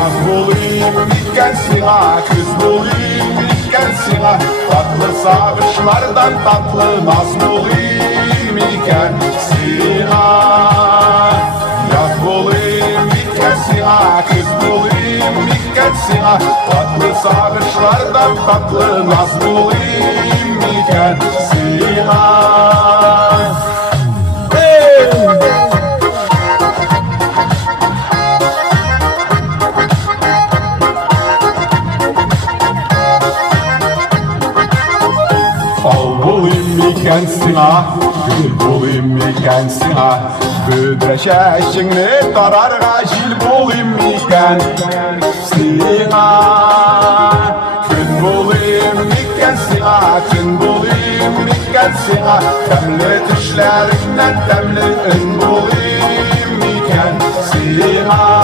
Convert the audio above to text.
Yaz bulayım iken sina, kız bulayım iken sina, tatlı sabırçlardan tatlı naz bulayım iken sina. Yaz bulayım iken sina, kız bulayım iken sina, tatlı sabırçlardan tatlı naz bulayım iken sina. Fal bulayım iken sina, gül bulayım iken sina, büdreşeşini tararga jil bulayım iken sina. Gün bulayım iken sina, gün bulayım iken sina, temli düşlerinden temli ün bulayım iken sina.